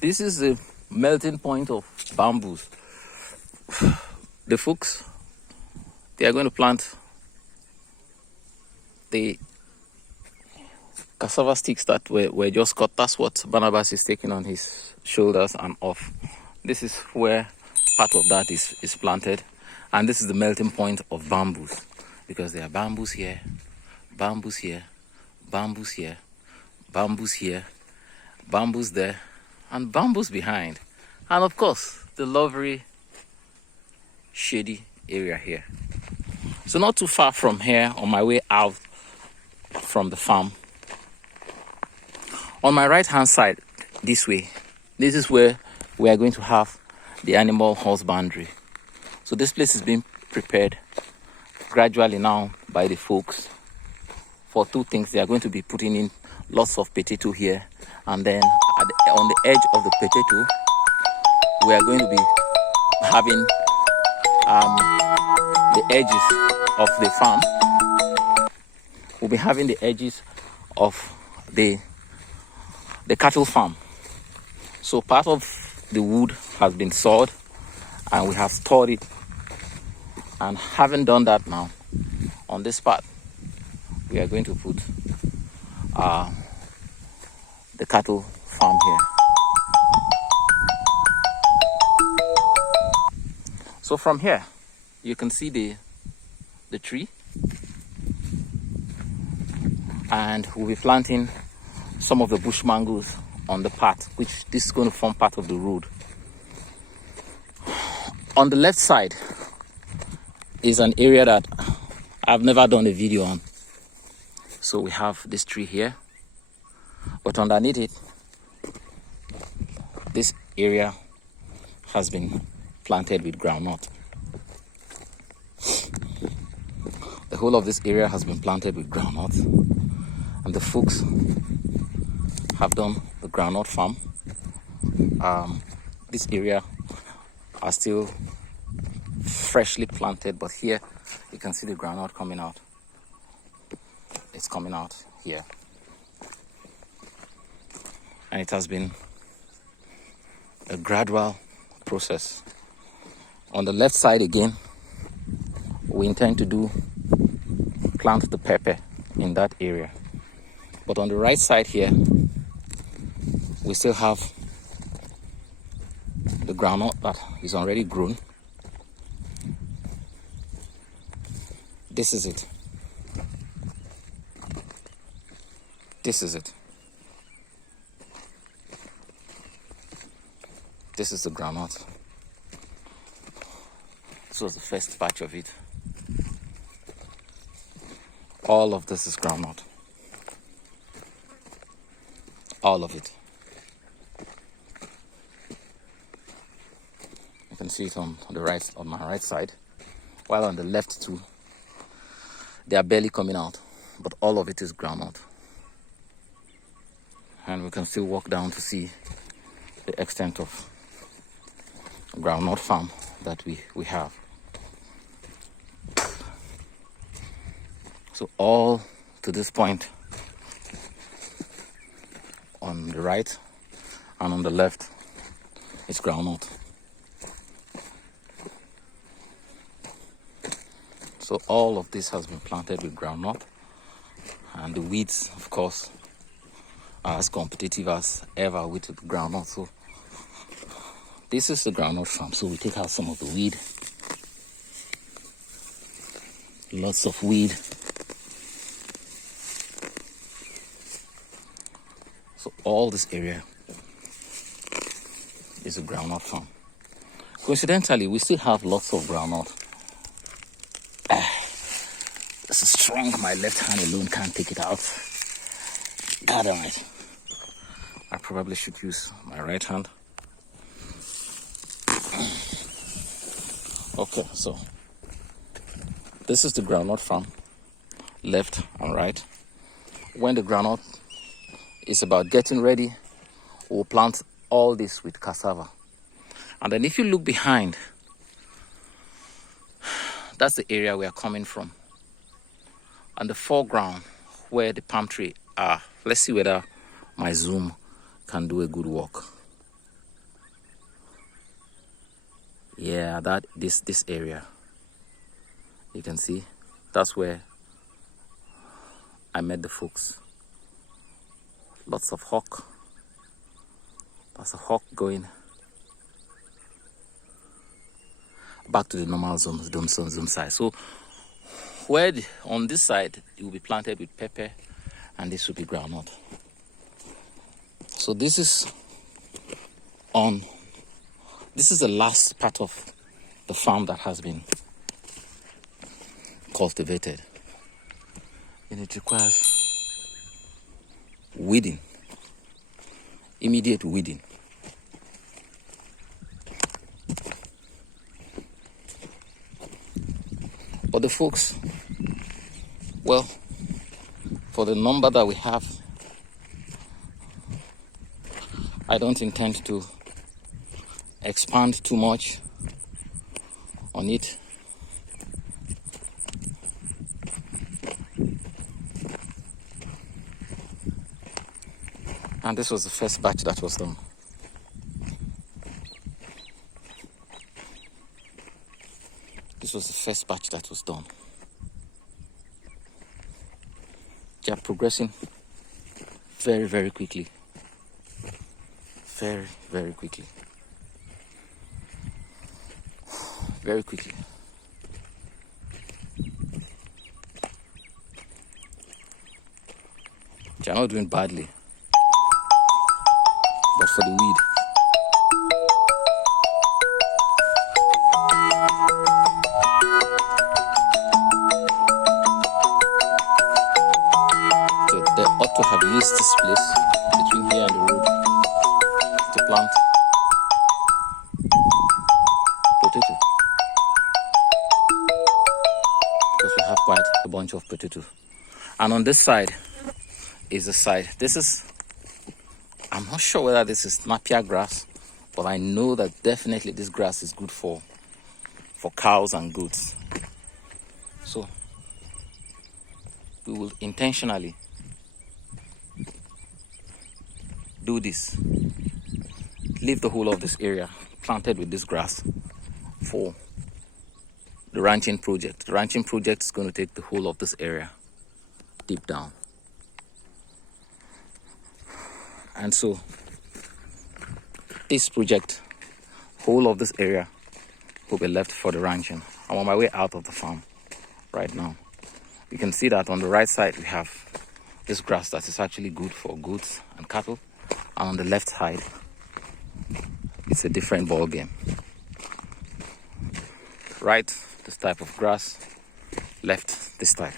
This is the melting point of bamboos. The folks, they are going to plant the cassava sticks that were just cut. That's what Barnabas is taking on his shoulders and off. This is where part of that is planted. And this is the melting point of bamboos. Because there are bamboos here, bamboos here, bamboos here, bamboos here, bamboos there, and bamboos behind. And of course, the lovely shady area here. So not too far from here, on my way out from the farm, on my right hand side, this way, this is where we are going to have the animal husbandry. So this place is being prepared gradually now by the folks for two things. They are going to be putting in lots of potato here, and then on the edge of the potato we are going to be having the edges of the farm. We'll be having the edges of the cattle farm. So part of the wood has been sawed and we have stored it, and having done that, now on this part we are going to put the cattle farm here. So from here you can see the tree, and we'll be planting some of the bush mangoes on the path, which this is going to form part of the road. On the left side is an area that I've never done a video on. So we have this tree here, but underneath it, this area has been planted with groundnut. The whole of this area has been planted with groundnut, and the folks have done the groundnut farm. This area are still freshly planted, but here you can see the groundnut coming out. It's coming out here, and it has been a gradual process. On the left side again, we intend to plant the pepper in that area, but on the right side here we still have the groundnut that is already grown. This is it. This is it. This is the groundnut. This was the first batch of it. All of this is groundnut. All of it. You can see it on my right side, while on the left too, they are barely coming out, but all of it is groundnut. And we can still walk down to see the extent of groundnut farm that we have. So all to this point, on the right and on the left, is groundnut. So all of this has been planted with groundnut, and the weeds, of course, are as competitive as ever with the groundnut. So this is the groundnut farm. So we take out some of the weed. Lots of weed. So all this area is a groundnut farm. Coincidentally, we still have lots of groundnut. This is strong. My left hand alone can't take it out. God damn it. I probably should use my right hand. Okay, so this is the groundnut farm, left and right. When the groundnut is about getting ready, we'll plant all this with cassava. And then if you look behind, that's the area we are coming from. And the foreground where the palm tree are. Let's see whether my zoom can do a good work. Yeah, that this area, you can see, that's where I met the folks. Lots of hawk. That's a hawk going back to the normal zoom size. So on this side it will be planted with pepper, and this will be groundnut. So this is the last part of the farm that has been cultivated, and it requires weeding, immediate weeding. But the folks, well, for the number that we have, I don't intend to expand too much on it. And this was the first batch that was done. This was the first batch that was done. They are progressing very, very quickly. Very, very quickly. Very quickly. They are not doing badly. But for the weed, so they ought to have used this place between here and the road to plant potato, because we have quite a bunch of potato. And on this side is the side. I'm not sure whether this is napier grass, but I know that definitely this grass is good for cows and goats. So we will intentionally do this. Leave the whole of this area planted with this grass for the ranching project. The ranching project is going to take the whole of this area deep down. And so this project, whole of this area, will be left for the ranching. I'm on my way out of the farm right now. You can see that on the right side we have this grass that is actually good for goats and cattle, and on the left side it's a different ball game. Right, this type of grass, left, this type.